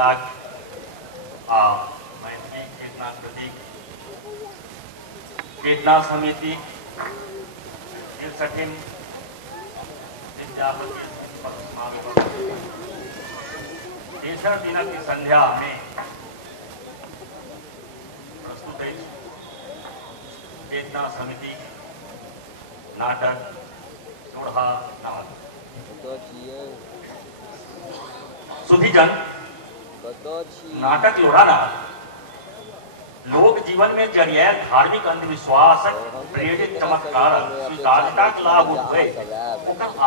लाख मैत्री चेतना प्रतीक चेतना समिति 63 विद्यापति तेसर दिन की संध्या में प्रस्तुत है चेतना समिति नाटक चोड़ा नाम सुधीजन नाटक लोढ़ाना लोक जीवन में जरिए धार्मिक अंधविश्वास प्रेरित चमत्कार स्वीकार्यता के लाभ हुए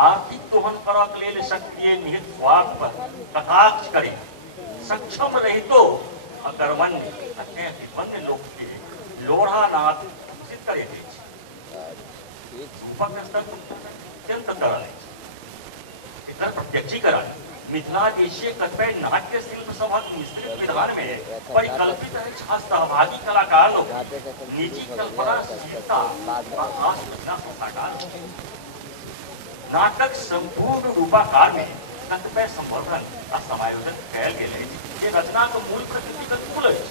आर्थिक दोहन करक लेल सक्रिय निहित स्वार्थ पर कटाक्ष करे सक्षम रही तो अकर्मण्य अत्यंत लोक के लोढ़ा नाथ घोषित करे अत्यंत तरल इतर प्रत्यक्षीकरण मिथिला देशीय कतिपय नाट्य शिल्प सभक मिश्रित विधान में परिकल्पित सहभागी कलाकार लोग निजी कल्पना नाटक संपूर्ण रूपाकार में कतिपय संवर्धन और समायोजन कयल गेल अछि जे रचना के मूल प्रकृतिगत मूल अछि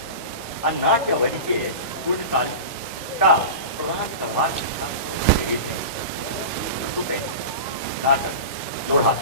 आ नाट्यवधि के पूर्णकालिका प्रदान करबाक नाटक चोड़ा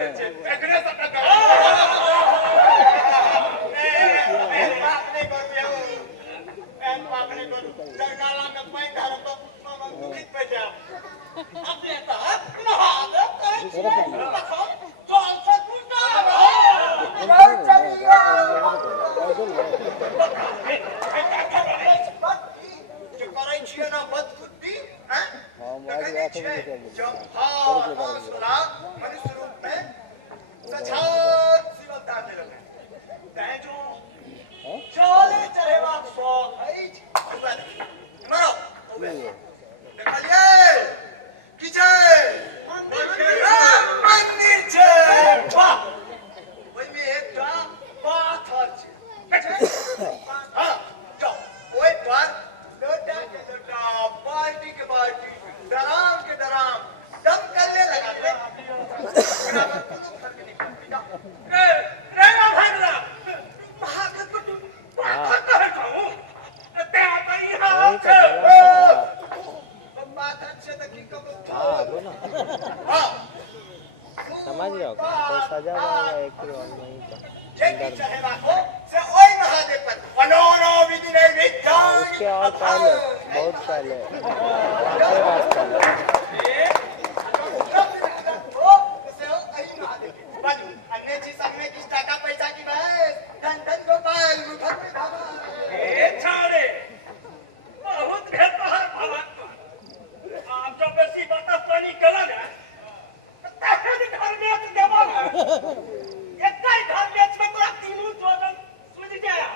છે એકને સટક મેં પાપ નહીં કરું એવું મેં પાપ નહીં કરું સરકારના મેં પૈ ધારો તો દુખિત પે જા આપણે તો મહાદેવ કરે છે ચોલ સે ગુંડારો ના બદબુદ્ધિ हैं जब हासुरा मनुष्य रूप में सचात जीवता में लगे तय जो चले चले वाक सो है मरो निकालिए कीजिए मंदिर छे वाह वही में एक बात है हां जाओ वही द्वार लोटा के लोटा बाल्टी के बाल्टी डराम के डराम दम करने लगा ले बराबर कुछ फर्क नहीं पड़ता ए रेगा भागला महादेव को तू बात कर कहूं ते आता ही हां बात अच्छे तक की कब हां बोलो हां समझ रहे हो तो सजा वाला एक ही और नहीं था जेकी चढ़ेवा को से ओई महादेव पर मनोनो विधि नहीं विद्या उसके और पहले बहुत पहले बात कर लो अन्य चीज सामने किस टाका पैसा की बस धन धन गोपाल मुठत में धावा ए छाड़े बहुत भेद बाहर भगवान आप जो बेसी बात पानी कला ना ताके घर में तो देवा एक ही घर में में तो तीनों जोड़न सुझ गया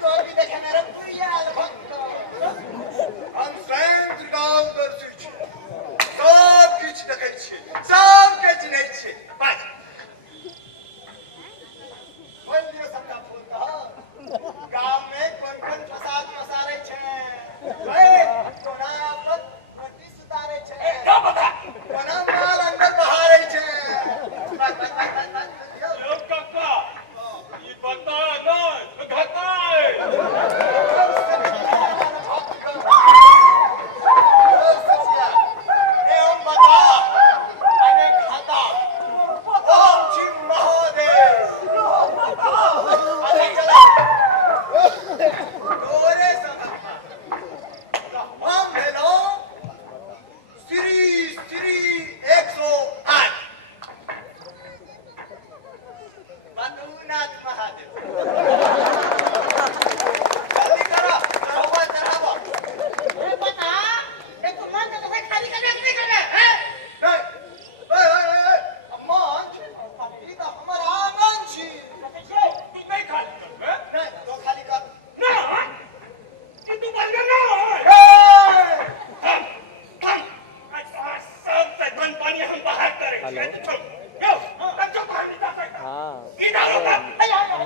तो भी देखे मेरा प्रिय भक्त हम स्वयं दुर्गावतार छी सब किछ देखै छी सब के चिन्है छी बस बोल दियो सबका फूल कहा गांव में कौन प्रसाद पसारै छै ए कोना पर मट्टी सुतारै छै क्या बता कोना माल अंदर बहारै छै बस लोग काका ये बता ना घाटा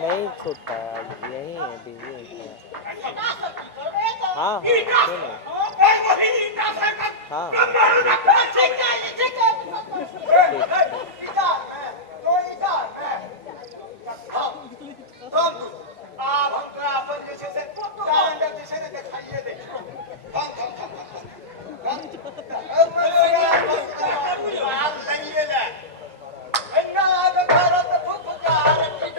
नहीं छूटता यही है बिजी है हाँ सुनो हाँ आप हम तो अपन जैसे से कांडा जैसे ने दिखाइए दे हम आप नहीं ले अन्ना आगे भारत फुफकार की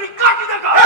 अंगुली काट देगा।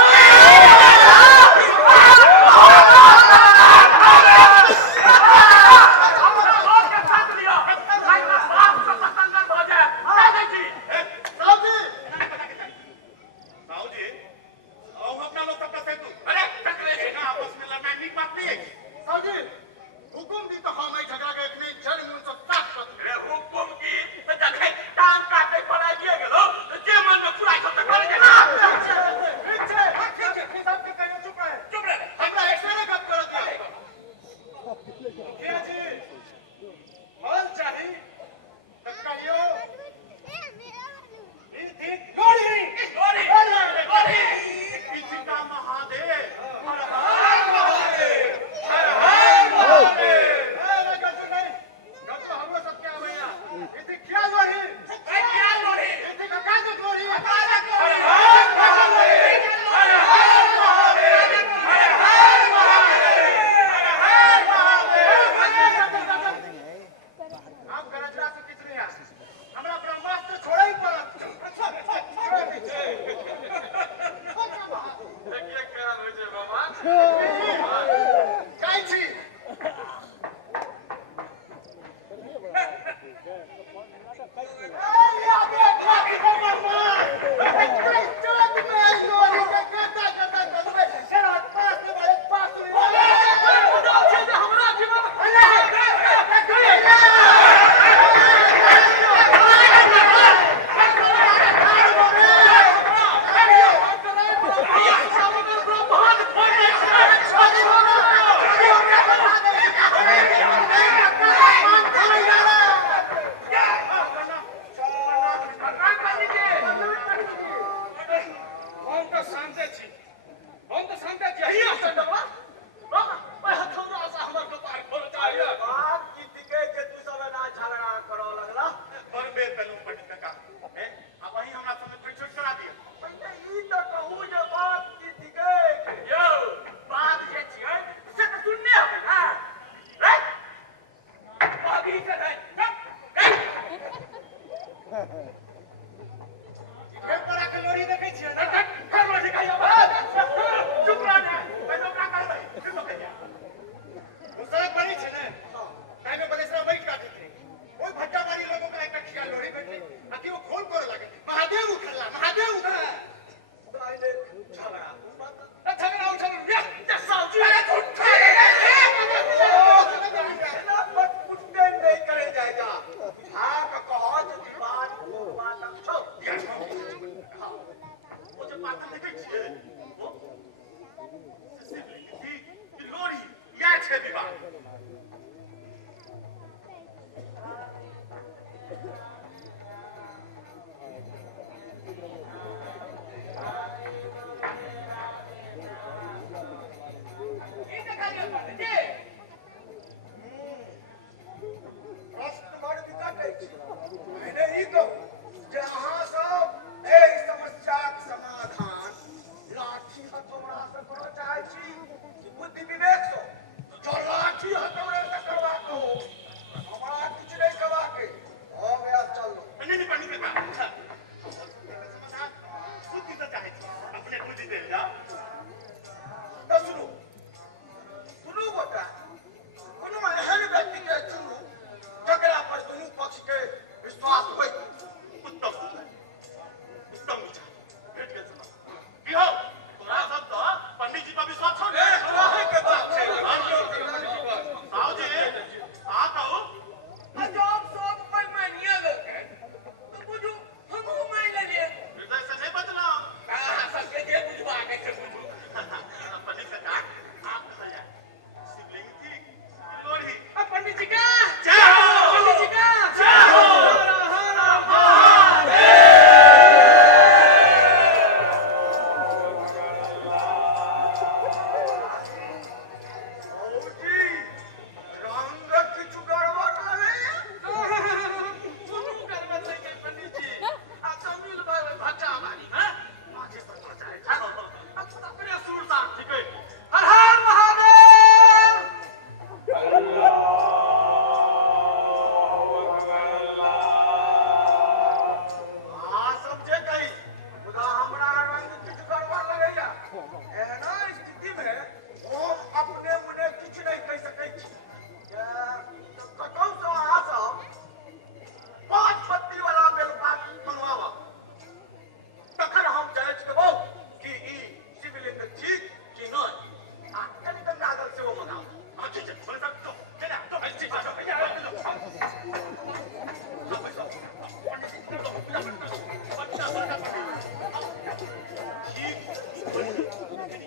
शिवलिंग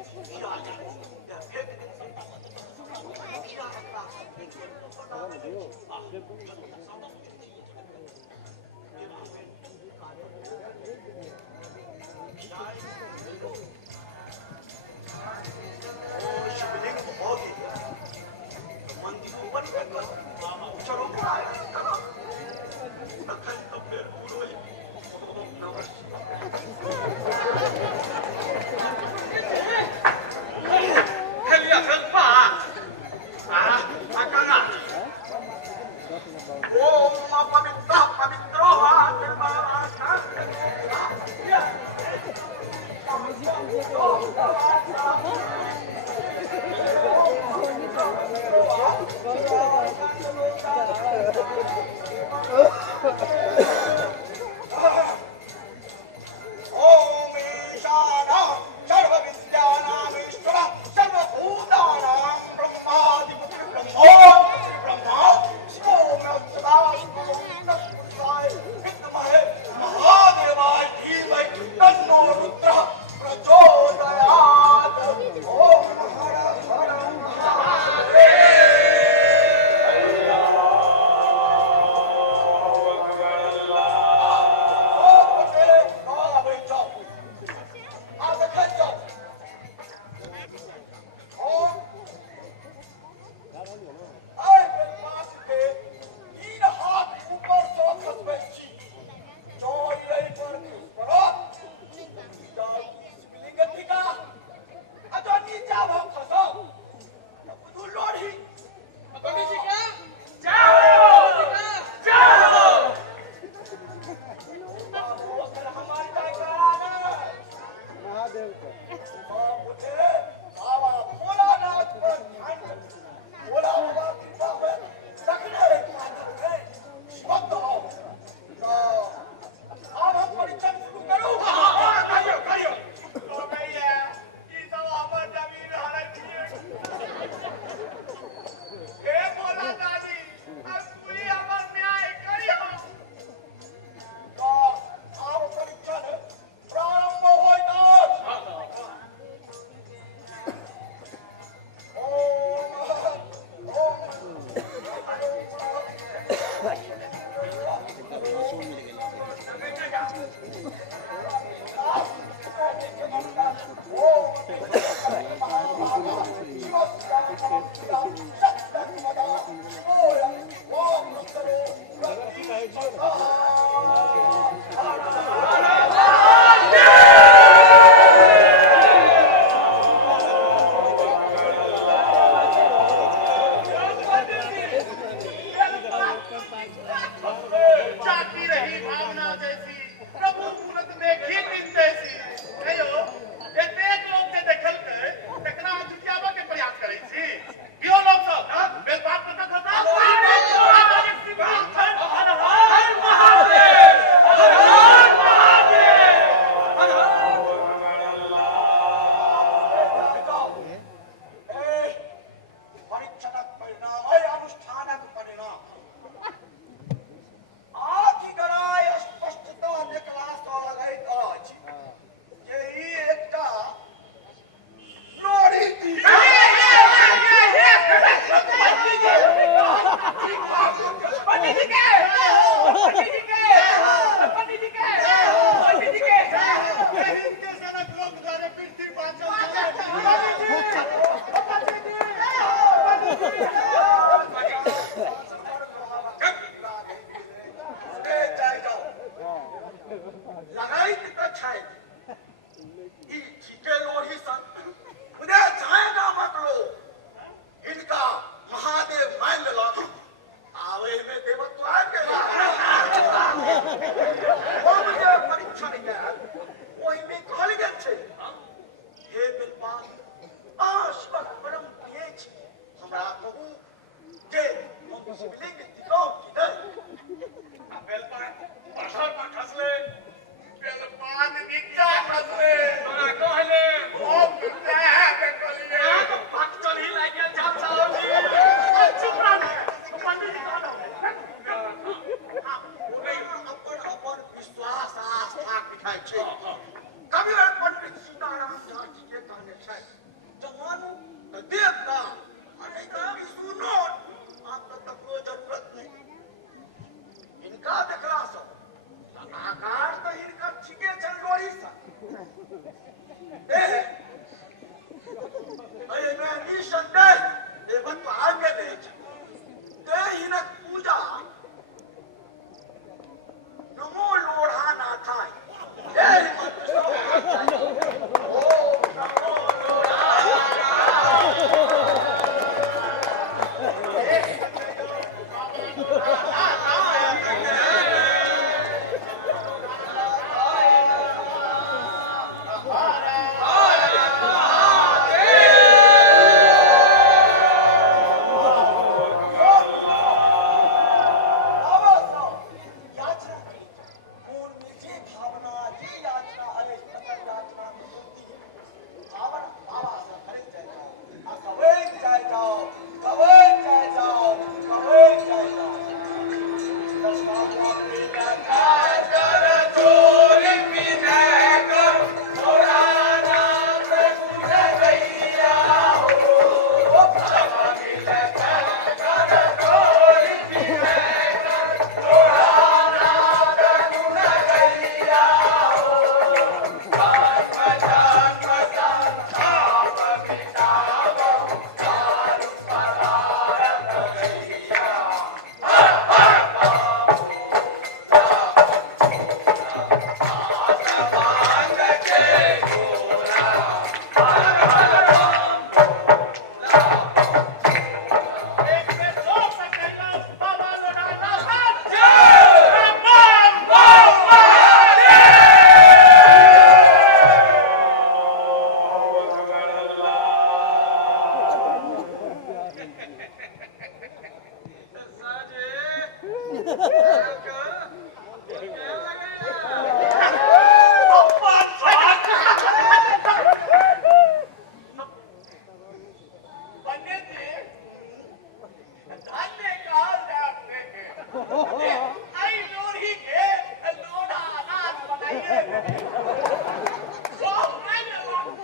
बहुत ही मंदिर को बन कर चलो करो नखल कपड़े पूरो Hailea संपा akan Om pamitra pamitra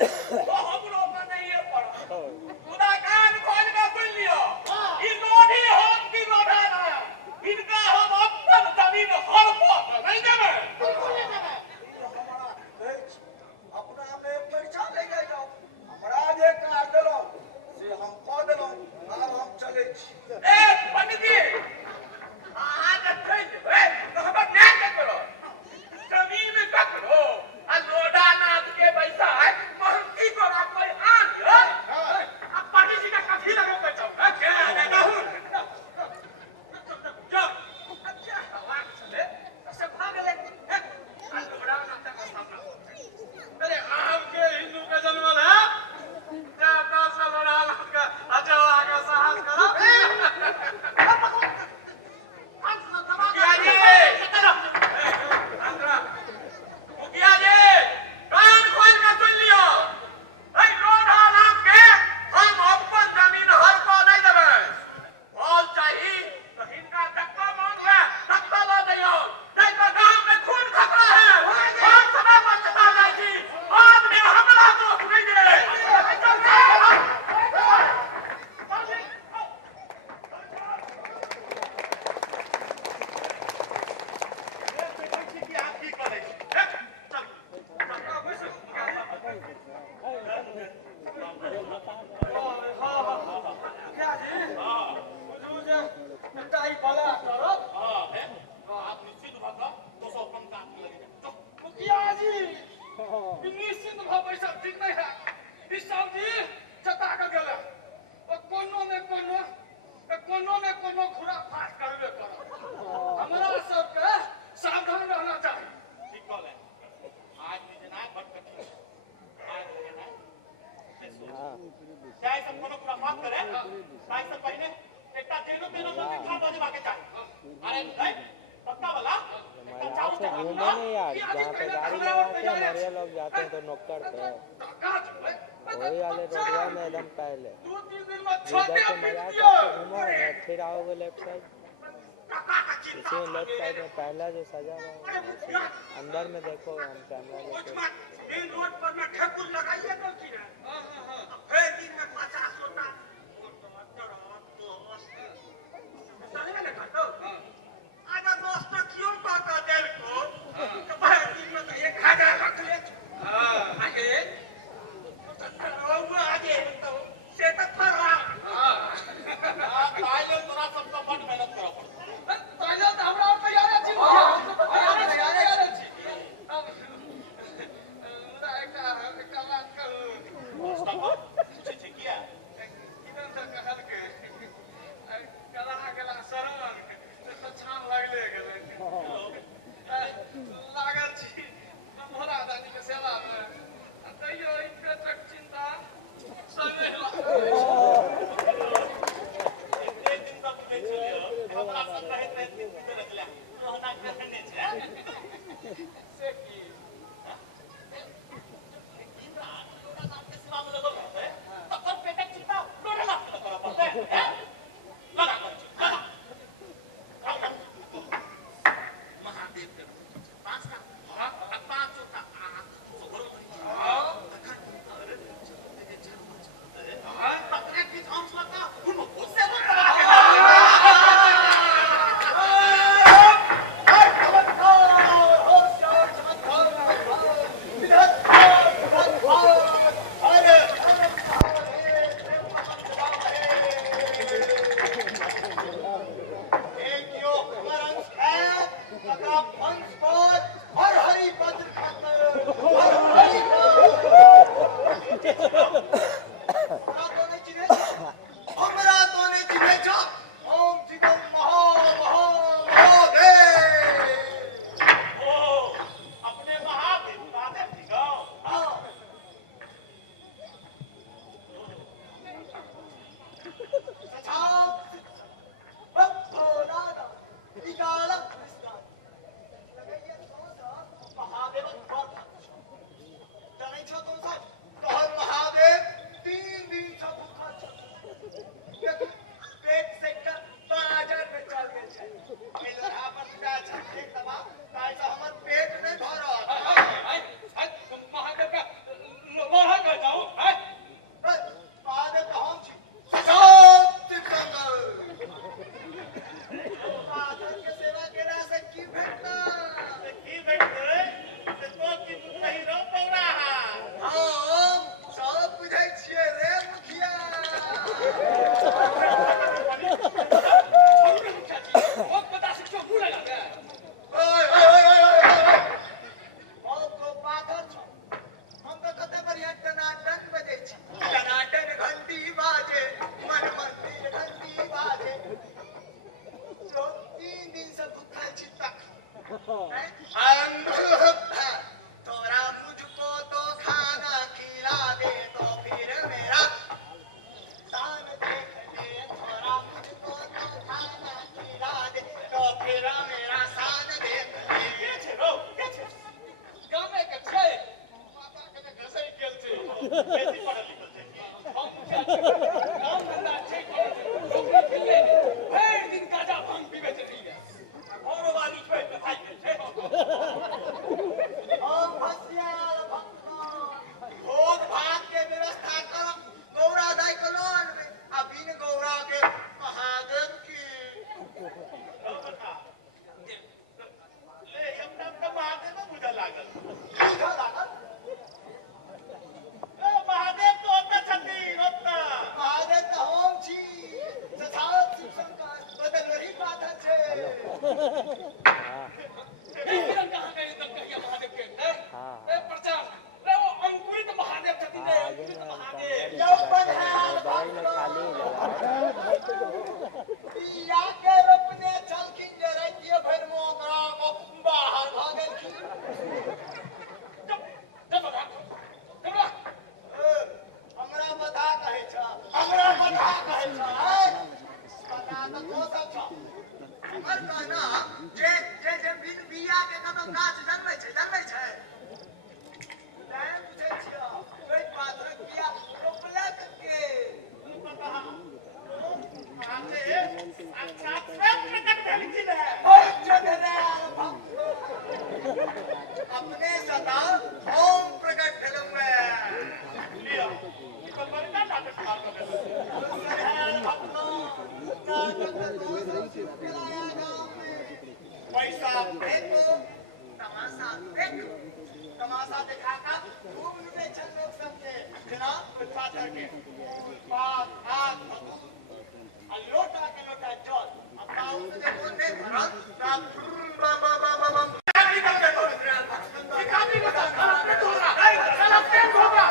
तो हम लोग का नहीं है पड़ा खुदा कान खोल के सुन लियो ई लोधी हम की लोधा ना इनका हम अपन जमीन हर को नहीं देबे अपना में पैसा ले जाओ हमरा जे काट देलो से हम कह देलो अब हम चले छी ए पंडित जी आज થઈ ગયો એ તો हम क्या करो जमीन ककरो आ लोडा नाथ के पैसा है महंगी को कोई आ गया अब पंडित जी का कथी लगो बचाओ क्या देगा हूं जो अच्छा हवा चले सब भाग ले आ लोडा नाथ का सामना अरे आम के हिंदू का जन्म है क्या का लोडा नाथ का अच्छा आगे साहस करो वही वाले रोडवा में एकदम पहले इधर से मजाक करके घूमो फिर आओगे लेफ्ट साइड इसी लेफ्ट साइड में पहला जो सजा हुआ है अंदर में देखो हम कैमरा लेके मेन रोड पर में ठेकुर लगाइए तो की है फिर दिन में 50 होता चले ना काटो आजा दोस्त क्यों पाता देर को तो भाई दिन में तो 1000 रख ले हां आगे वो आगे तो से तक पर हां ताइले तोरा सबको बड़ मेहनत करो पड़ता ताइले तो हमरा तैयार छी हम तो तैयार छी अब एक बात करूं बेसी पढ़ल लिखल छै हम पूछा काम धंधा छै नौकरी मिलले भरि दिन गाजा भांग पीबे चली औरो वाली छै त खाइ छै हम फसियाल भोग भात के व्यवस्था कर गौरा दाई को लोन में आ बिन गौरा के महादेव की ले हमरा त महादेव बुझा लागल पूजा लागल ए महादेव तो ओतऽ छथिन ओतऽ महादेव तो हम छी ससात शिव शंकर बदल वही बात है हाँ किरण कहाँ गए तब कहिया महादेव के हाँ ए प्रचार रे वो अंकुरित महादेव छथिन रे आगे अंकुरित में महादेव दवाई में खाली लगा पिया के रोपने चलखिन जे रतिये भर मोगरा को बाहर भागलखिन हमरा बता कहै छ हमरा बता कहै छ बता त को सब छ हमर कहना जे बिन बिया के कतौ गाछ जन्मै छै नहीं बुझै छियै ओइ पात्रक बिया रोपलक के अच्छा प्रकट भेलखिन है ओइ चढ़ैल भक्त अपने सदा ओम प्रकट भेलौ मैं लिया तो बड़का नाटक मार कर चढ़ैल भक्त नाटक दोष खिलाया गाँव में पैसा फेंको तमाशा देखो तमाशा दिखाकर खूब लुटे छन लोग सबके जनाब पैसा करके बात हाथ लोटा के लोटा जल अब बाबू से बोलने भरत तब बम बम बम बम काफी का के बोल रहा है काफी का साला पेट हो रहा है साला पेट हो रहा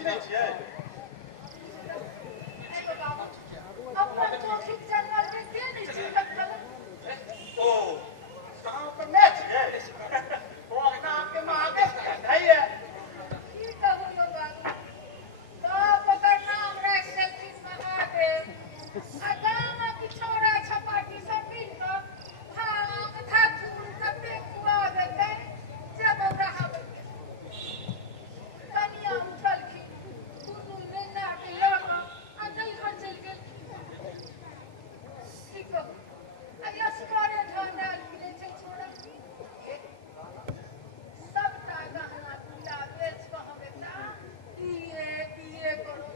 चिन्है छियै अपना चौखीक जानवर के के नहीं चिन्हत कल ओ कहाँ पर मैच है वो अपना आपके महादेव है की कहू यो बाबू बाप ओकर नाम राख देलखिन महादेव आ गाम की छोरा छपाटी सब मिल क भांग धातुर कते खुआ देते जे बौरा हवे कनिया उठलखिन दुनू लेना के लऽ कऽ आ दल घर चलि गेल की कहू अया सिकारे ढंडाल मिले छै छोरा सबटा गहना गुड़िया बेच कऽ हम एकटा पिए करू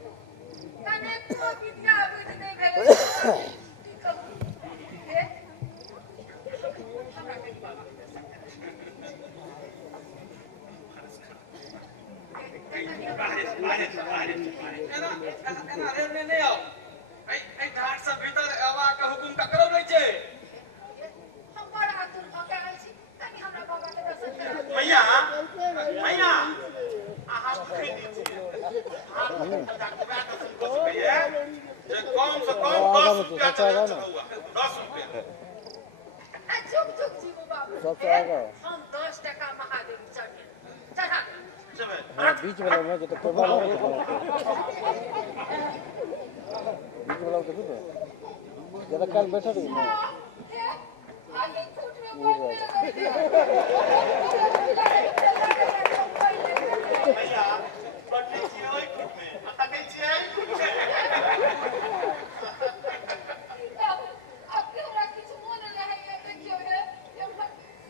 कनेको विद्या बुद्धि नहि भेलै की कहू हे हमरा कनि बाबा के दे सकते एना रेल में नहीं आओ ऐ ढाट से भीतर आवा के हुकुम का करब नहीं छै हम बड़ा आतुर भऽ के आयल छी कनि हमरा बाबा के दर्शन करा मैया मैया आहा भूखी दी छी हां डॉक्टर का दर्शन कर सकइए जे कम से कम 10 रुपया चढ़ा 10 रुपया आ चुप चुप जीवो बाबू हम 10 टका महादेव चढ़ा चबे बीच वाला में जो तो कोबा लगे तो बीच वाला तो ठीक है जरा काल बैठा रही ना आगे छूट में बोल मैया पटनी छी ओई खुट में पता नहीं छी आई खुट में अब क्यों रखी छ मोन रहे है देखियो है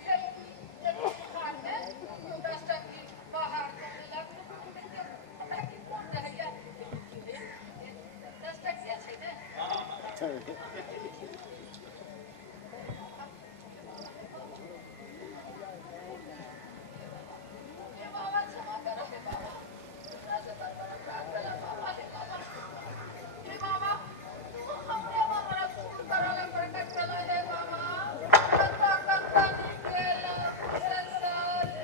ये खान है 10 टका बाहर करने लग हमरा की कोन रहे है 10 टका छै ने ये बाबा क्षमा करो हे बाबा राजा दरबार प्रार्थना बाबा हे बाबा हे बाबा हमरे बाबा खून करल प्रकट चलो हे बाबा कत्ता कत्ता निकल सर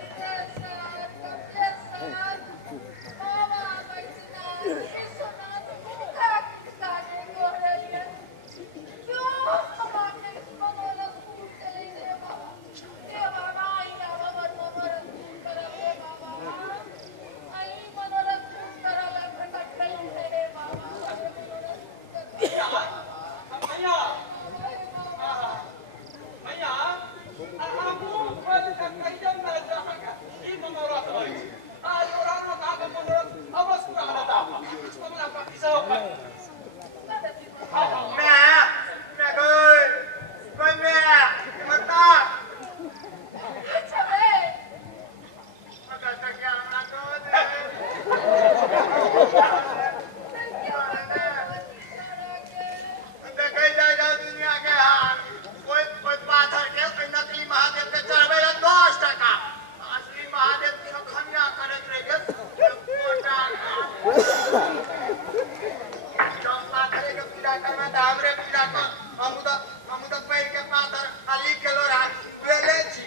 बाबा बैठना विश्वनाथ भूखा काटे गोरलिया क्यों हमारे मनोरथ खून चले हे बाबा हे बाबा आई मनोरथ खून करल हे बाबा आई मनोरथ खून करल प्रकट चलो हे बाबा मैया मैया आहा मुंह खोल के कहियम ना जाका ई मनोरथ होई आ योरानो का मनोरथ अवश्य पूरा होता कुछ कमला बाकी सब मैं कोई मैं मता अच्छा है मता क्या ना को दे देखै जाएगा दुनिया के हाल कोई पाथर के कोई नकली महादेव के चढ़बे 10 टका असली महादेव के खमिया करत रह गए कोटा जब पाथर के पीड़ा करना हमरे पीड़ा कर हम तो पैर के पाथर खाली किलो राख बेले छी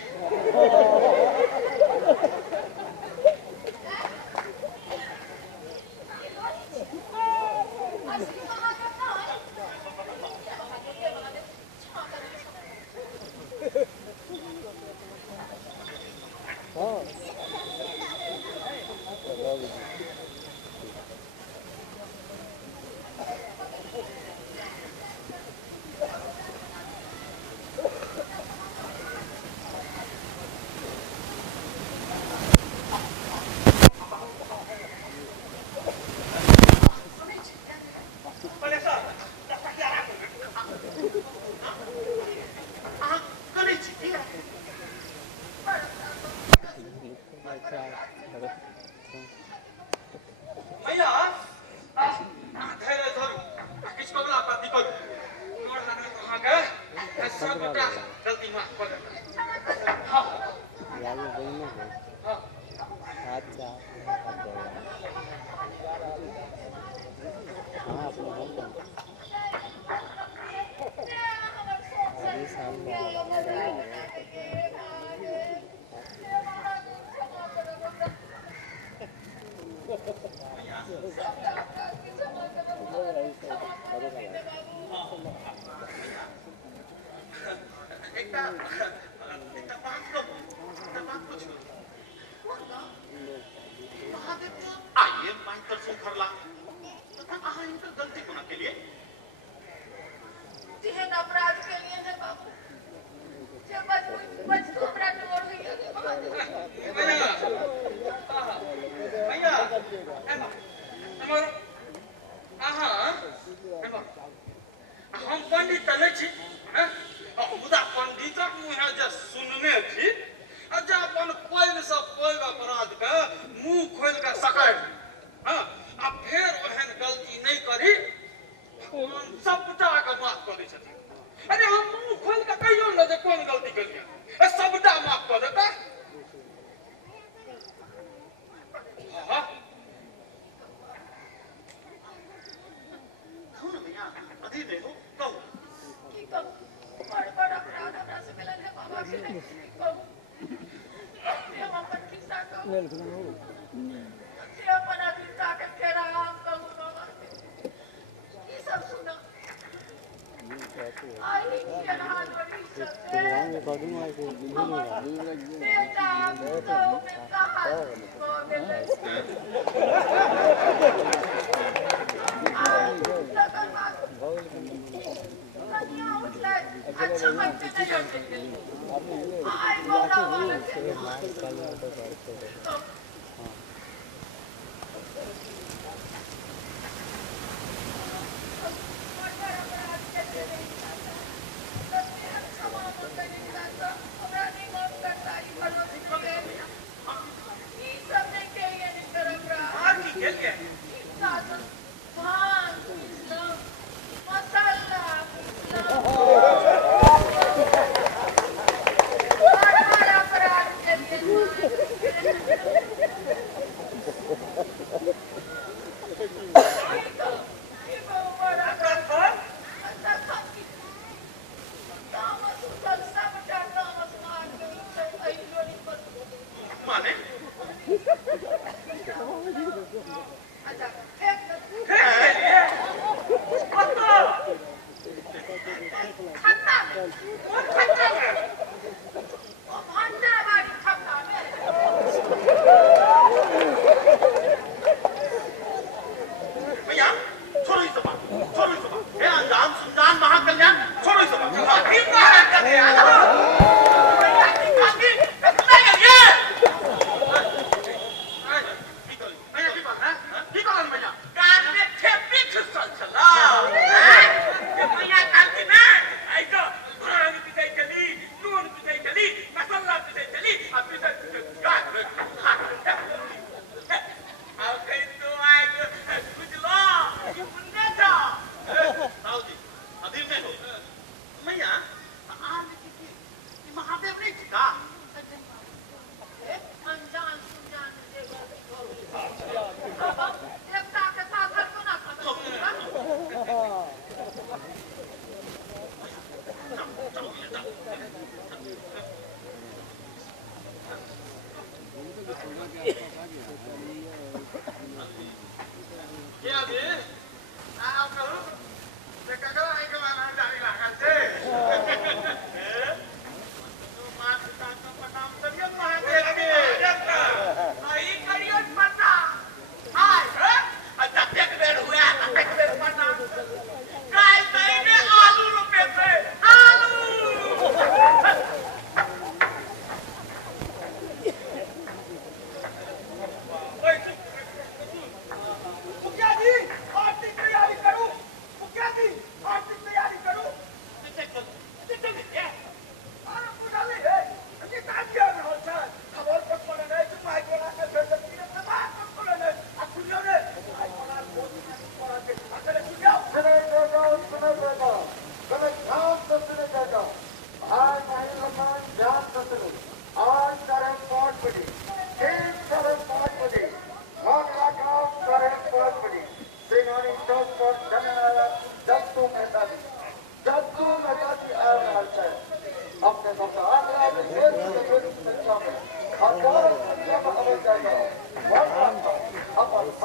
आइए माइंड से खरला कहाँ इनका गलती कोना के लिए जिहन अपराध के लिए है बाबू जब बच तो अपराध और हुई है भैया हमर हम पंडित नहीं छी मुदा पंडितक मुहे जे सुनने छी अच्छा अपन पैन से पैग अपराध के मुंह खोल के सकैत हां आ फेर ओहन गलती नहीं करी भगवान सबटा के माफ कर दै छथिन अरे हम मुंह खोल के कहियो न जे कोन गलती केलिए सबटा माफ कर देता हां सुन भैया अधी देखो कहू की कहूँ बड़ अपराध हमरा से मिलन है बाबा से कहूँ हम अपन किस्सा कहूँ अपन अधीनता के फेरा हम कहूँ बाबा ये सब सुना आई के हाल बड़ी सत्य बेटा तो मैं कहा को मिले अच्छा बच्चे नहीं होते आई बोला वाला भैया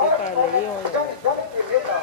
ये पहले ही हो जाएगा।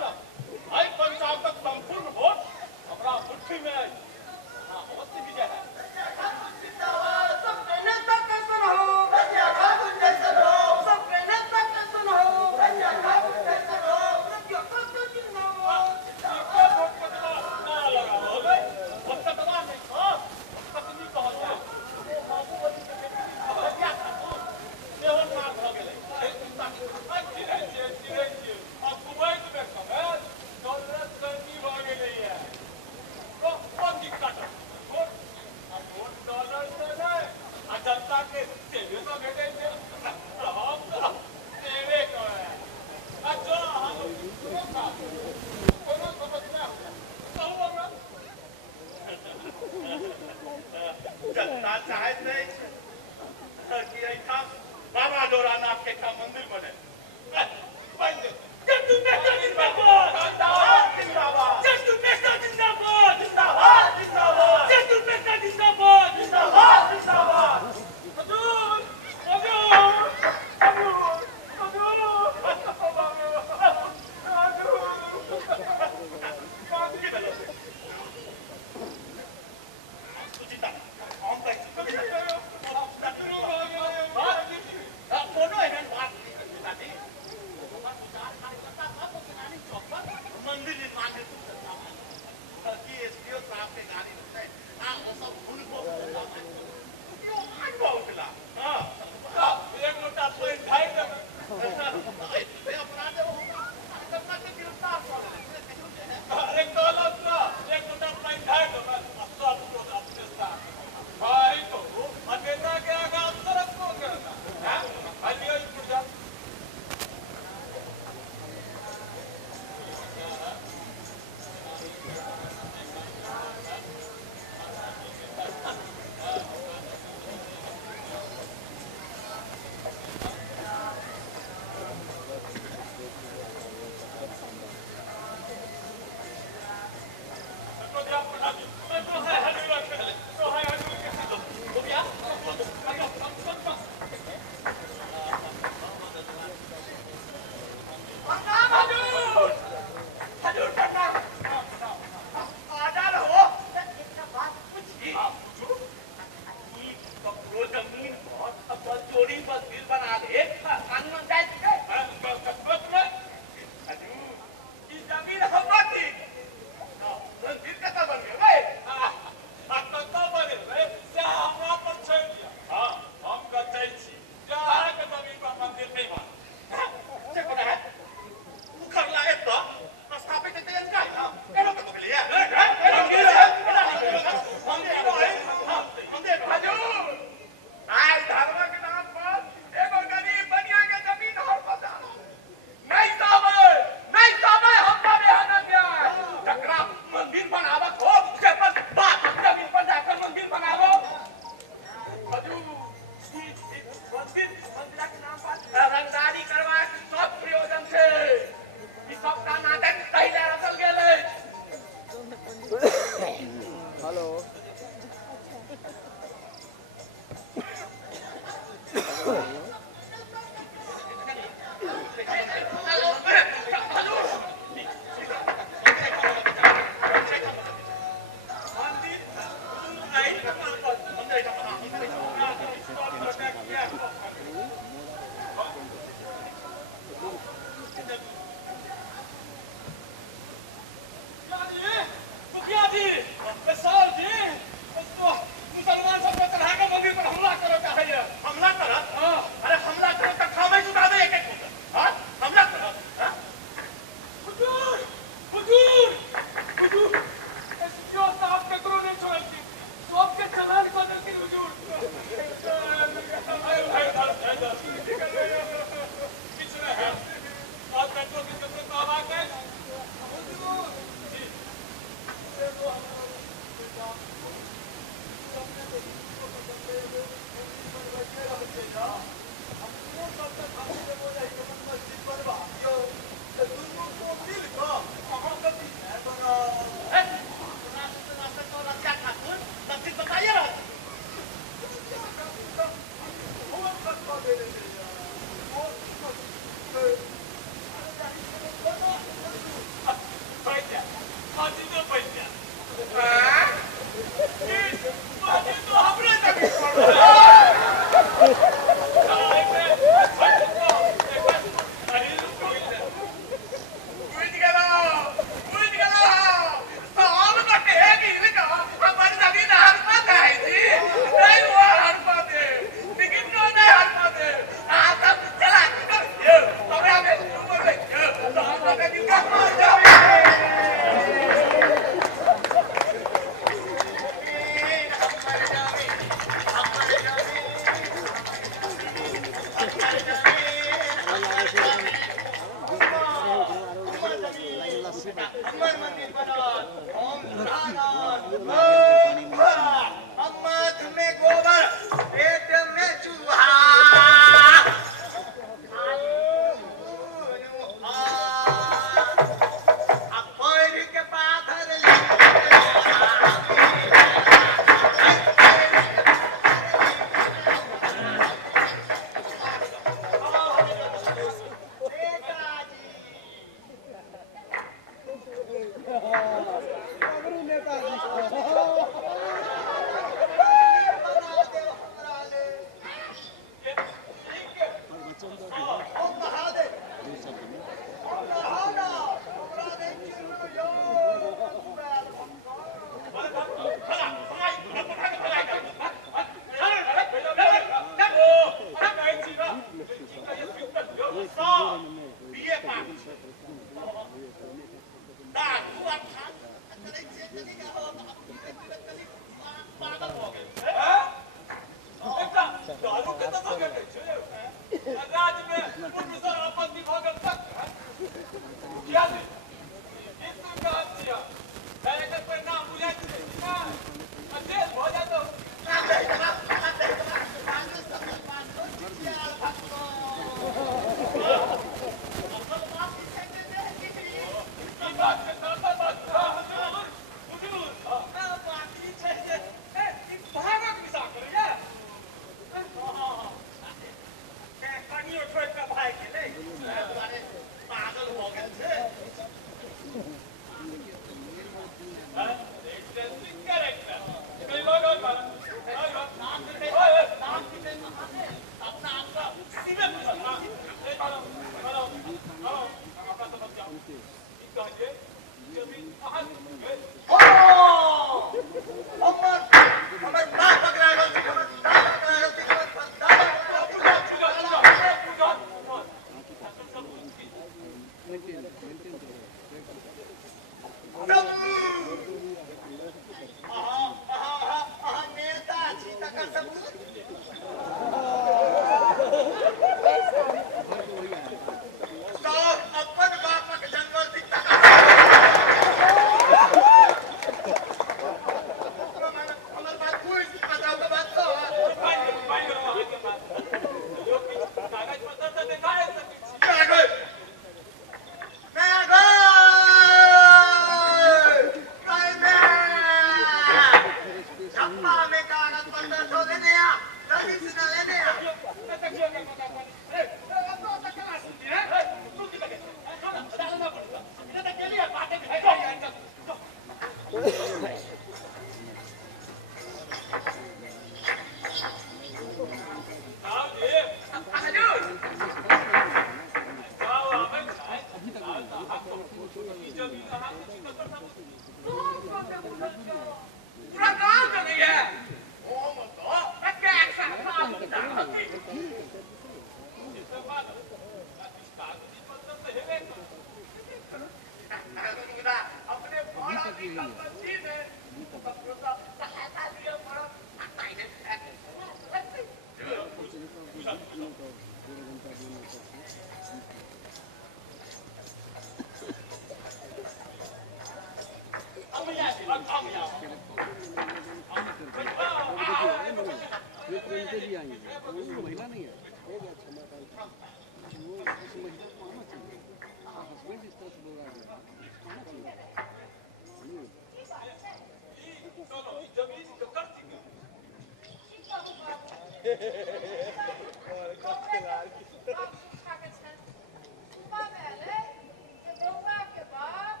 के बाप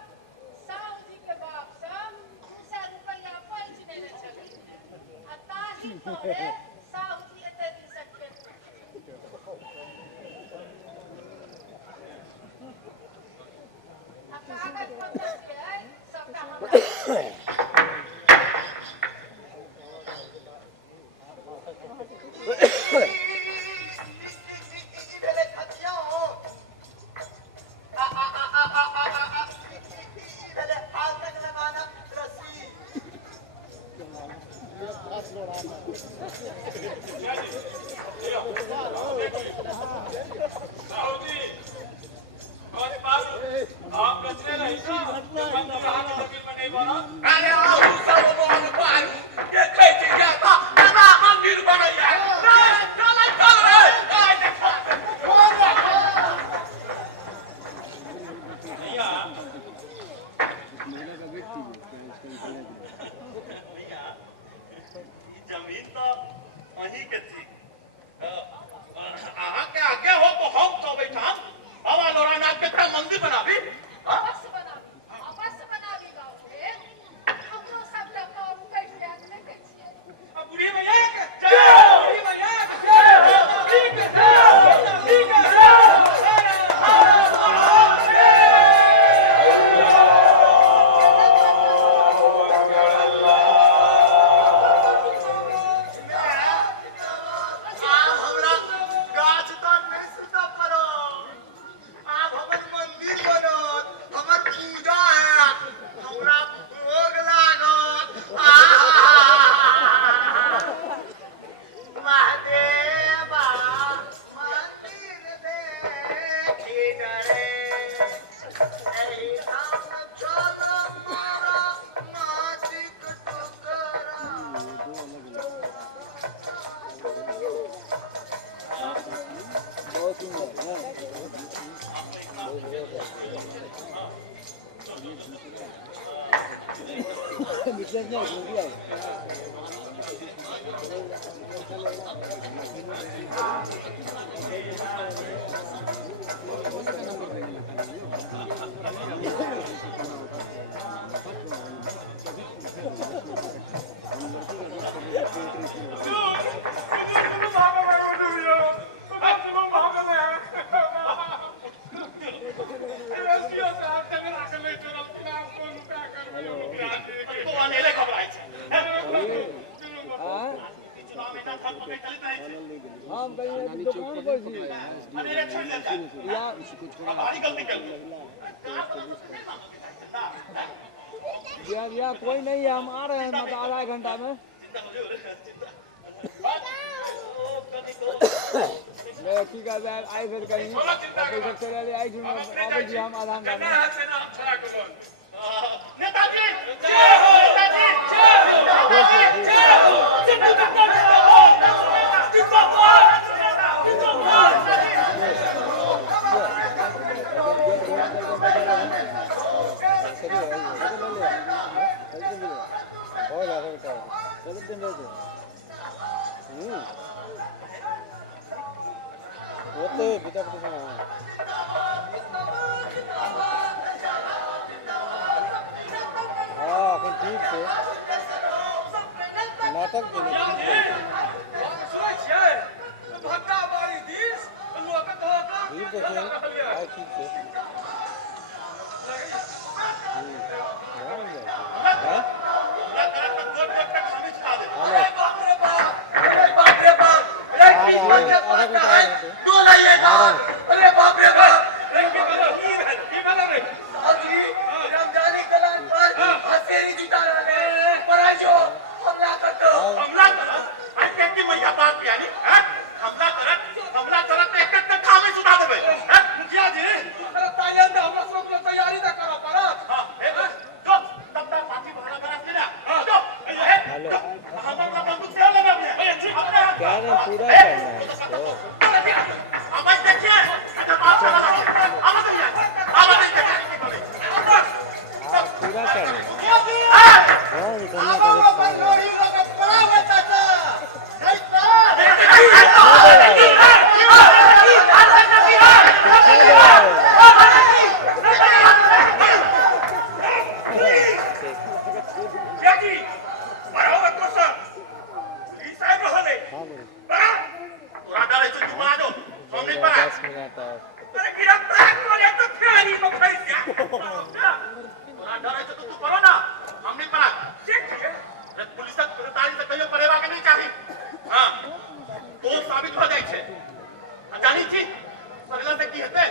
साहू जी के बाप सा साउथी एते दिन सकते अब कागज पत्तर के सबटा हमरा इधर खतिया हो इधर हाथ तक लगाना रस्सी आप कचरे नहीं तो मंदिर आने जमीन में नहीं बना अरे आओ सब बोल पार देखे थी क्या ना मंदिर बना है चल चल रे भैया जमीन तो वहीं के थी के आगे हो तो हम तो बैठा हवा लोरानाथ के मंदिर बना भी बस बनावी गाँव में हमरो सब लोग को कैसे याद नहीं करिए बुढ़ी भैया बुढ़ी भैया ठीक है ठीक है हम कहीं दुकान पर छी या भैया कोई नहीं है, हम आ रहे हैं मतलब आधा घंटा में। मैं ठीक है आई फिर कहीं पैसा चले आई थी आवे जी हम आधा घंटा में। नेताजी जय हो नेताजी जय हो जिंदाबाद होते विद्यापति समय हाँ फिर ठीक है नाटक के लिए ठीक है भीड़ देखिए हाँ ठीक है अरे बाप रे बाप रमजानी कलान पर हसेरी जुटा रहे पर जो हमला कर दो हमला करत आई की मैया बात यानी हमला करत एक एक खामे सुना देबे मुखिया जी अरे तालियां दे हमरा सब लोग तैयारी ना करा परत हां ए जो तब तक पार्टी भाड़ा करा ना जो हेलो हमरा बंदूक से लगा दिया क्या है पूरा करना है इसको आवाज देखिए आवाज पूरा करना है बराबर तो अरे गिरफ्तार करे तो फेरी में फंस जा तोरा डर है तो तू करो ना हम नहीं पड़ा ठीक है अरे पुलिस तक गिरफ्तारी से कहियो परेवा के नहीं चाहिए हां तो साबित हो जाय छे जानी छी सरला से की हेते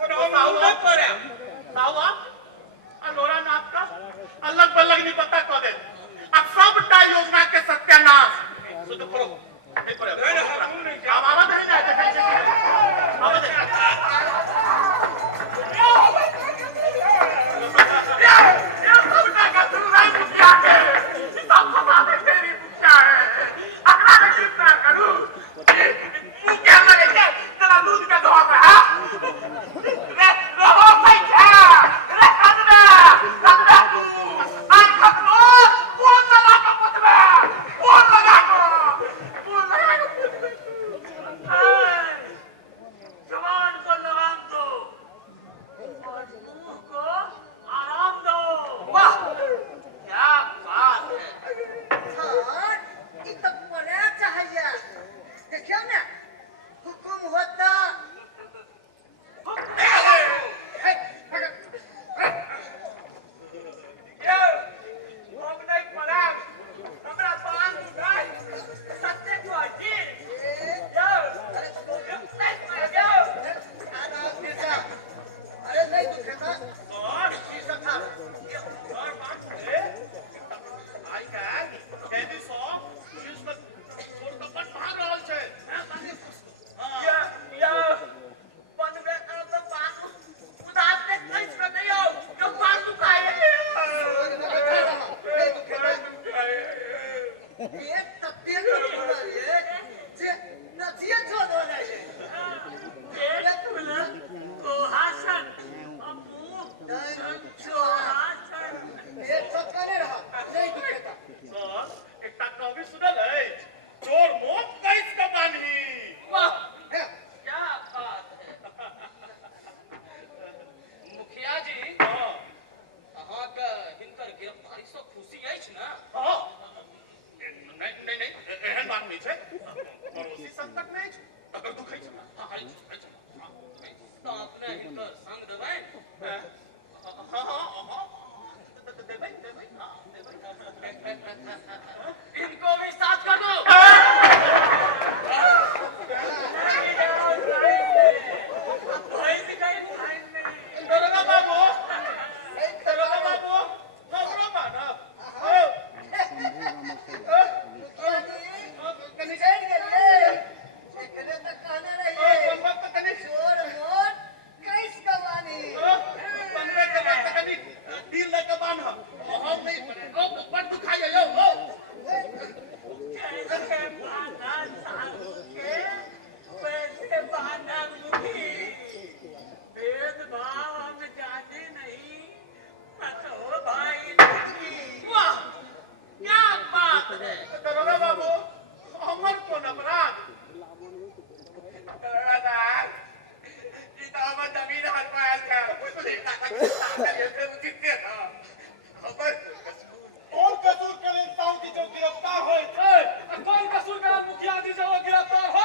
कोनो साहुआ करे साहुआ अलोरा नाथ का अलग बल्लग नहीं पता को दे अब सबटा योजना के सत्यानाश शुद्ध करो नहीं करे हम आवाज नहीं ना देखे आवाज या सबटा का दूसरा मुखिया है सब हमारे तेरी मुखिया है अगला ने कितना करूं मुखिया लगे क्या तेरा दूध का धोआ है हां रे रहो भाई क्या रे कदरा आज खत्म फोन लगा के पुतला फोन लगा जवान को लगाम दो और मुंह को आराम दो वाह क्या बात है हाँ, ये तो बोला चाहिए देखियो ना हुकुम होता अरे नहीं दुखेगा ये तबियत बोला ये जे नथिया छोड़ दो ना ये सब करे रहा नहीं दुखेगा एकटा कवि सुनल है चोर मोत कैस का बानी वाह है क्या बात है मुखिया जी हां अहाँ के हिनकर गिरफ्तारी से खुशी अछि ना हां नहीं एहन बात नहीं है पड़ोसी संकट में है अगर दुख है हां है तो अपने हिनकर संग देबै हां हां देबै हां इनको भी साथ कर दो दरोगा बाबू हमरो मानब चल गए एकरे तक कहने रहिए चोर मोट कैस कवानी बनवे के बाद कनी दिल लगा बान हम नहीं बने ओ बड़ दुखाई है ओ कैसे बाना साधु के पैसे बाना मुखी भेदभाव हम जाने नहीं तो भाई वाह क्या बात है दरोगा बाबू हमर कोन अपराध दादा गीता में जमीन हाथ पाया था कुछ देखता था ये से उचित थे खबर कौन कसूर करे साहू जी जो गिरफ्तार होए कौन कसूर का मुखिया जी जो गिरफ्तार हो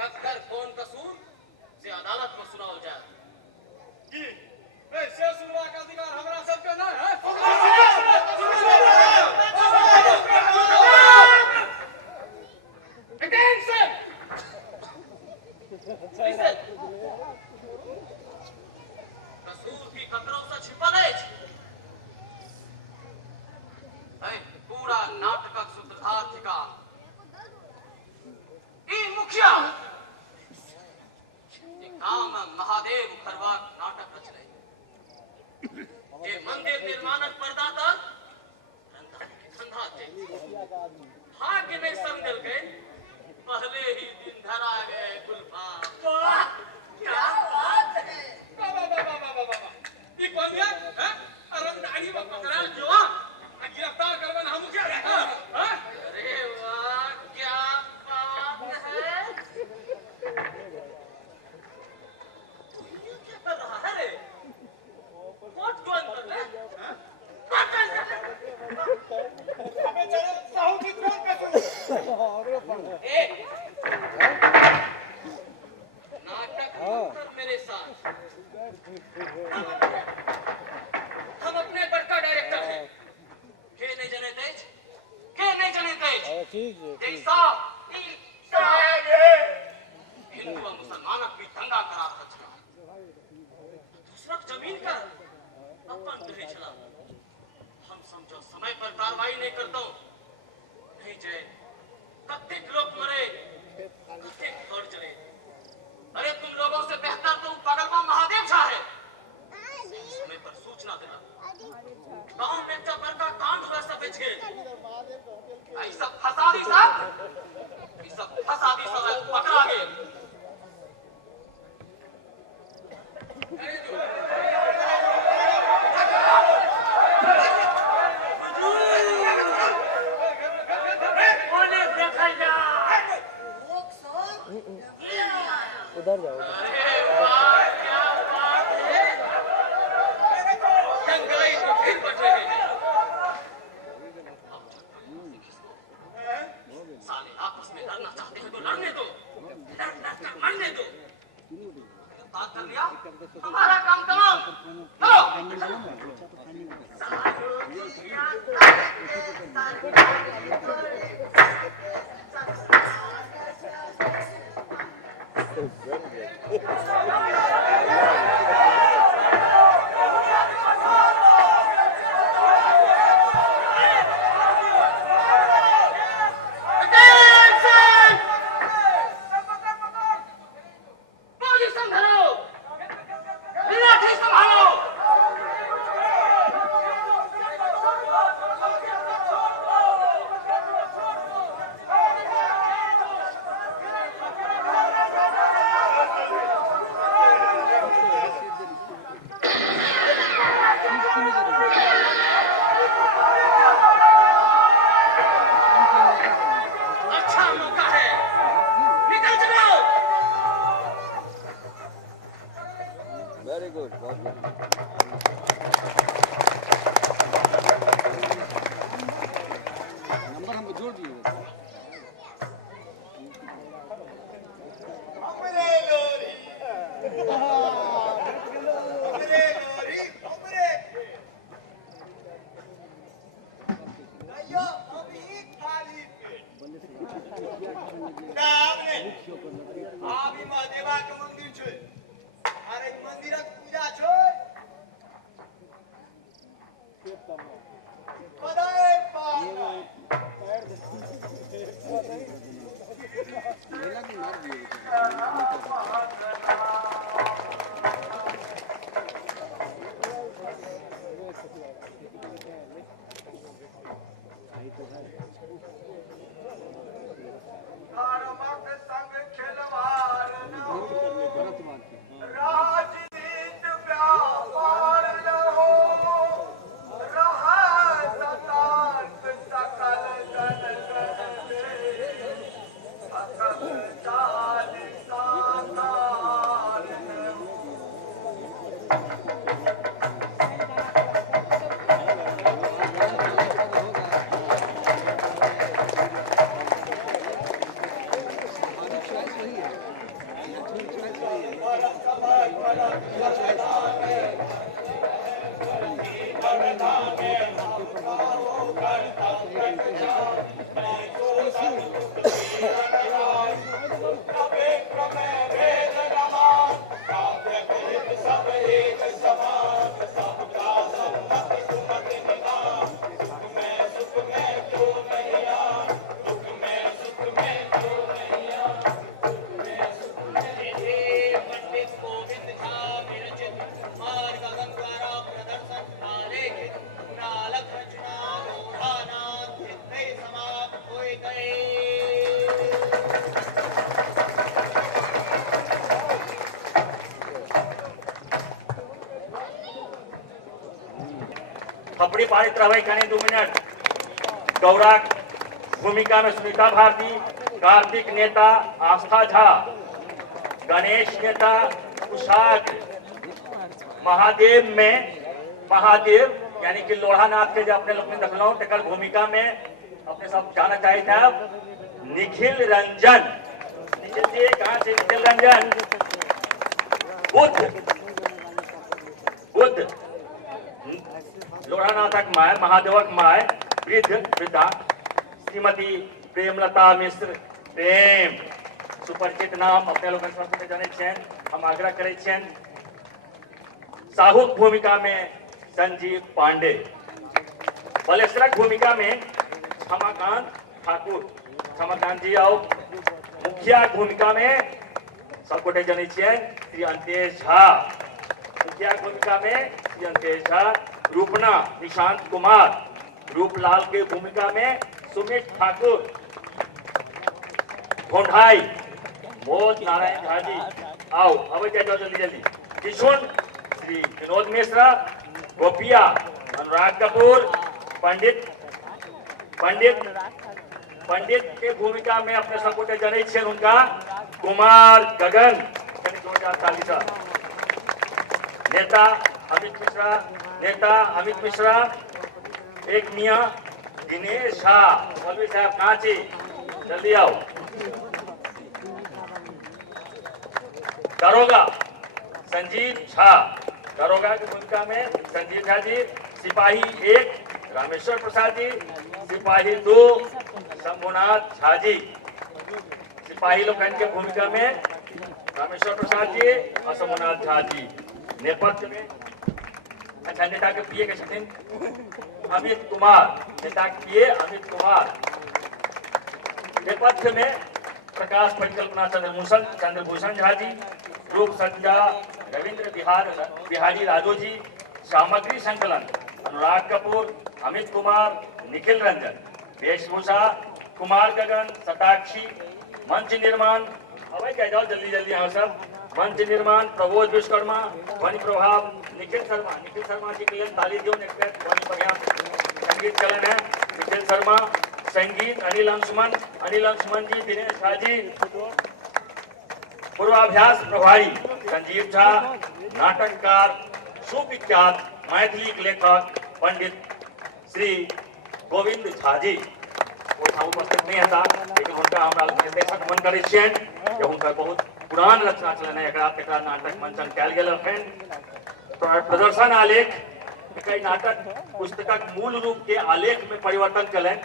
कक्कर कौन कसूर से अदालत में सुनाओ जाए की वैसे सुनवा का अधिकार हमरा सब के ना है Attention! कसूर भी खतरों से छिपल अछि पूरा नाटकक सूत्रधार थिका ई मुखिया जे गांव में महादेव उखरबाक नाटक रचले जे मंदिर निर्माणक प्रदाता धंधा थे भाग्य नहीं संग दिलके पहले ही दिन धरा गए गुलफाम वाह क्या बात है बाबा ई बनिया हैं अरंदारी में पकड़ा जो गिरफ्तार करवन हम क्या है अरे वाह क्या बात है ये क्या कर रहा है रे व्हाट गोइंग ऑन है अबे चलो साहू की कौन कसूर हम अपने बड़का डायरेक्टर हैं के नहीं जाने तेज के नहीं जाने तेज ठीक है जैसा हिंदू और मुसलमानक भी दंगा करा रहा चला दूसरा जमीन का अपन कहे चला हम समझो समय पर कार्रवाई नहीं करता नहीं जय कत्तिक लोग मरे कत्तिक घर चले अरे तुम लोगों से बेहतर तो पागलवा महादेव शाह है समय पर सूचना देना गांव में चबर का कांड वैसा बेच गए ऐसा फसादी सब पकड़ा गए उधर जाओ अरे वाह क्या बात है दंगाई तो फिर बच रहे हैं साले आपस में लड़ना चाहते हैं तो लड़ने दो मरने दो बात कर लिया हमारा काम तमाम वेरी गुड बहुत गुड नंबर हमको जोड़ दिए हमरे लोरी नैया अभी खाली आभी महादेवा के मंदिर छे अरे मंदिरक पूजा छे बधाई बाबा मेला भी मार दिए धर्मक संग खिलवाड़ न हो राजनीत व्यापार न हो रहा सतार्थ सकल जन सकल जाति साकार न हो थपड़ी पारित रही कने 2 मिनट गौरा भूमिका में सुनीता भारती, कार्तिक नेता आस्था झा, गणेश नेता कुशाग्र, महादेव में महादेव यानी कि लोढ़ानाथ के जो अपने लोग ने देखलो तकर भूमिका में अपने सब जाना चाहिए था निखिल रंजन। निखिल जी कहाँ से? निखिल रंजन बुद्ध गणेशक माय महादेवक माय वृद्ध वृद्धा श्रीमती प्रेमलता मिश्र प्रेम सुपरिचित नाम अपने लोग सबके जाने छेन। हम आग्रह करे छेन साहुक भूमिका में संजीव पांडे, बलेश्वरक भूमिका में क्षमाकांत ठाकुर, क्षमाकांत जी आओ। मुखिया भूमिका में सबकोटे जाने छेन श्री अंतेश झा, मुखिया भूमिका में श्री अंतेश झा। रूपना निशांत कुमार, रूपलाल के भूमिका में सुमित ठाकुर। घोंढाई मोद नारायण झा जी आओ, अब जाओ जल्दी जल्दी। किशोर श्री विनोद मिश्रा। गोपिया अनुराग कपूर। पंडित के भूमिका में अपने सपोर्टे जने छे उनका कुमार गगन। नेता अमित मिश्रा। एक मियां दिनेश झा। मौलवी साहब कहाँ छी, जल्दी आओ। दरोगा संजीव झा, दरोगा की भूमिका में संजीव झा जी। सिपाही 1 रामेश्वर प्रसाद जी। सिपाही 2 शंभुनाथ झा जी। सिपाही लोग के भूमिका में रामेश्वर प्रसाद जी और शंभुनाथ झा जी। नेपथ्य में अच्छा नेता के पीए के अमित कुमार, नेता के पीए अमित कुमार। नेपथ्य में प्रकाश परिकल्पना चंद्रभूषण झा जी। रूप संज्ञा रविंद्र बिहारी राजू जी। सामग्री संकलन अनुराग कपूर, अमित कुमार, निखिल रंजन। वेशभूषा कुमार गगन, शताक्षी। मंच निर्माण अब कह जाओ जल्दी जल्दी यहाँ सब। मंच निर्माण प्रबोध विश्वकर्मा। ध्वनि प्रभाव निखिल शर्मा जी के लिए ताली दो। ध्वनि बढ़िया संगीत चलन है निखिल शर्मा। संगीत अनिल अंशुमन जी। दिनेश झा जी। पूर्वाभ्यास प्रभारी संजीव झा। नाटककार सुविख्यात मैथिली लेखक पंडित श्री गोविंद झा जी। वो उपस्थित नहीं था लेकिन उनका हमारा निर्देशक मन करे छेन। उनका बहुत पुरान रचना चलन है, नाटक मंचन कैल गेल अखन। प्रदर्शन आलेख कई नाटक पुस्तकक मूल रूप के आलेख में परिवर्तन कलन।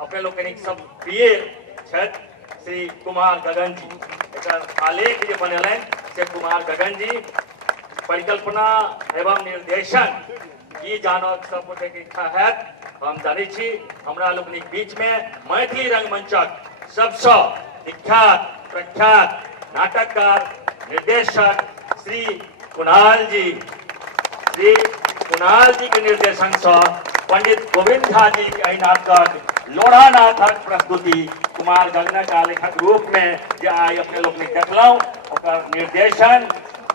अपने लोग सब प्रिय छथि श्री कुमार गगन जी। आलेख जो बनेलन से कुमार गगन जी। परिकल्पना एवं निर्देशन ये जानक सब गोटे के इच्छा है। हम जाने छी हमरा लोकनिक बीच में मैथिली रंगमंचक सबसे विख्यात प्रख्यात नाटककार निर्देशक श्री कुणाल जी के निर्देशन से पंडित गोविंद झा जी के नाटक लोढ़ा नाटक प्रस्तुति कुमार गगनक आलेखक रूप में जे आई अपने लोग देखलौ निर्देशन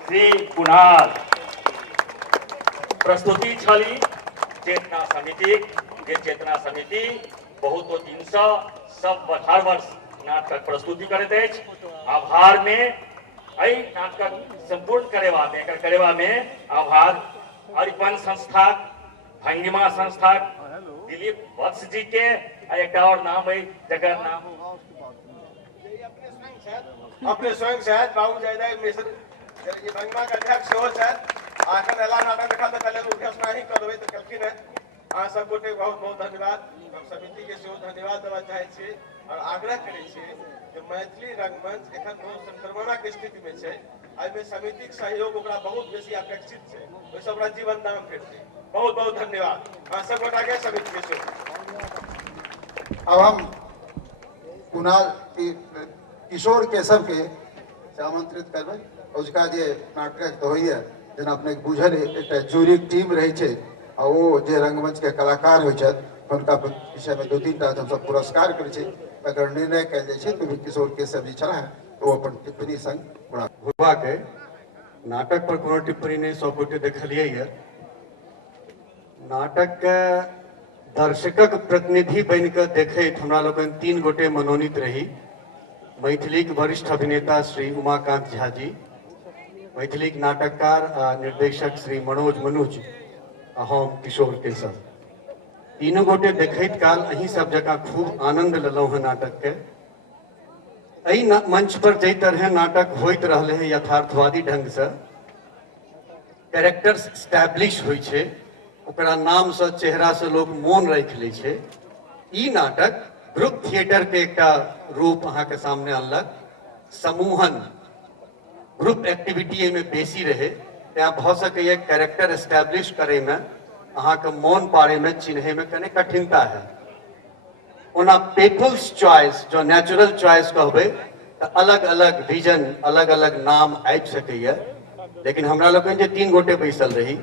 श्री कुणाल। प्रस्तुति छली चेतना समिति। चेतना समिति बहुत दिन से सब हर वर्ष नाटक प्रस्तुति करते अछि। आभार में नाटक संपूर्ण करेवा में आभार अरिपन संस्था, भंगिमा संस्था, दिलीप वत्स जी के एक और नाम है जगह नाम अपने स्वयं शायद बाबू जयदेव मिश्र ये भंगिमा का अध्यक्ष हो शायद आखिर एला नाटक देखा तो पहले उनके स्नाही करबे तो कलखिन है। आ सब गोटे बहुत बहुत धन्यवाद। हम समिति के सेहो धन्यवाद देवा चाहे छी और आग्रह करे छी कि मैथिली रंगमंच एखन बहुत संक्रमणक स्थिति में छै। एहिमे समितिक सहयोग ओकरा बहुत बेसी अपेक्षित छै। ओहि सब ओकरा जीवन दान करतै। बहुत बहुत धन्यवाद। आ सब गोटा के समिति के सेहो। अब हम कुणाल किशोर केशव के आमंत्रित करबै। उसका जे नाटक तो होइए जेना अपने बुझल एक जूरी टीम रही है और वो जे रंगमंच के कलाकार हो उनका विषय में 2-3 टा हम सब पुरस्कार करे अगर निर्णय कल जाए तो किशोर केशव जी छला तो अपन टिप्पणी संग बड़ा हुआ के नाटक पर कोनो टिप्पणी नहीं सब गोटे देखलिए ये नाटक के दर्शकक प्रतिनिधि बन के देखे हमरा लोगन 3 गोटे मनोनीत रही। मैथिली के वरिष्ठ अभिनेता श्री उमाकांत झा जी, मैथिली के नाटककार निर्देशक श्री मनोज हम किशोर केशव। तीनों गोटे देखैत काल अही सब जगह खूब आनंद लेलौ है नाटक के। एहि मंच पर जै तरह नाटक होइत रहले है यथार्थवादी ढंग से कैरेक्टर्स स्टैब्लिश होइ छै ओकरा नाम से चेहरा से लोग मोन रख ले छे। ई नाटक ग्रुप थिएटर के एक रूप अहाँ के सामने अनलक। समूहन ग्रुप एक्टिविटी में बेसी रहे त्या भ सके कैरेक्टर एस्टैब्लिश करे में अहाँ के मोन पारे में चिन्हे में कने कठिनता है। ओना पीपल्स चॉइस जो नेचुरल चॉइस कहबे तो अलग अलग विजन अलग अलग नाम आबि सकैया, लेकिन हमरा लोगन जे 3 गोटे बैसल रही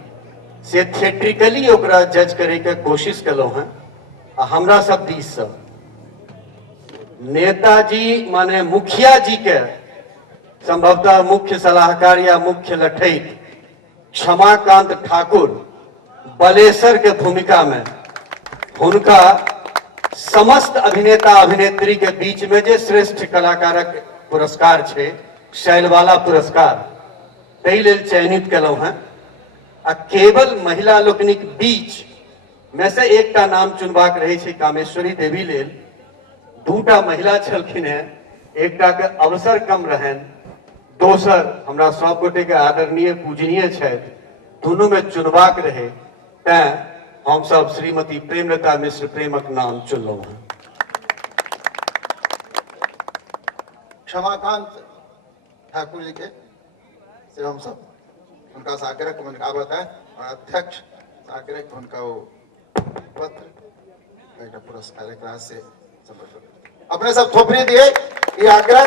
से थिएट्रिकली ओकरा जज करे के कोशिश कलहुं हैं। आ हमरा सब दिस से नेताजी माने मुखिया जी के संभवतः मुख्य सलाहकार या मुख्य लठैत क्षमाकांत ठाकुर बलेसर के भूमिका में हुनका समस्त अभिनेता अभिनेत्री के बीच में जे श्रेष्ठ कलाकारक पुरस्कार छे शैलवाला पुरस्कार ताहि लेल चयनित कलहुं हैं। आ केवल महिला लोकनिक बीच में से एकटा नाम चुनबाक रहे छे कामेश्वरी देवी लेल। 2टा महिला छलखिन हैं, एकटा के अवसर कम रहन, दोसर हमरा सब गोटे के आदरणीय पूजनीय छथि, दुनू में चुनबाक रहे तें हम सब श्रीमती प्रेमलता मिश्र प्रेमक नाम चुनलहुं हैं। क्षमाकांत ठाकुर जी के से हम सब उनका सागरक मुनकाबत है और अध्यक्ष सागरक उनका वो पत्र एक पुरस्कार एक राज से समर्पित अपने सब थोपरी दिए ये आग्रह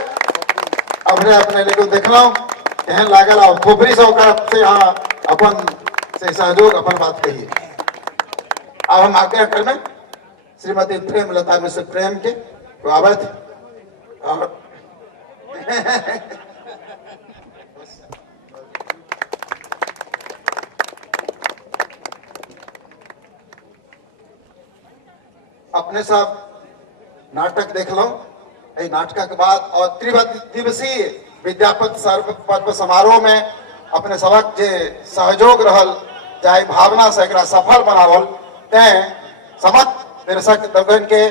अपने अपने लेको देखलो केहन लागल और थोपरी से ओकरा से यहाँ अपन से सहयोग अपन बात कहिए। अब हम आग्रह करने श्रीमती प्रेमलता मिश्र प्रेम के तो आवत और अपने सब नाटक देख लो। नाटक के बाद और त्रिदिवसीय विद्यापति सर्व समारोह में अपने सबक जे सहयोग रहल चाहे भावना से एकरा सफल बनावल तें समस्त दर्शक दर्गन के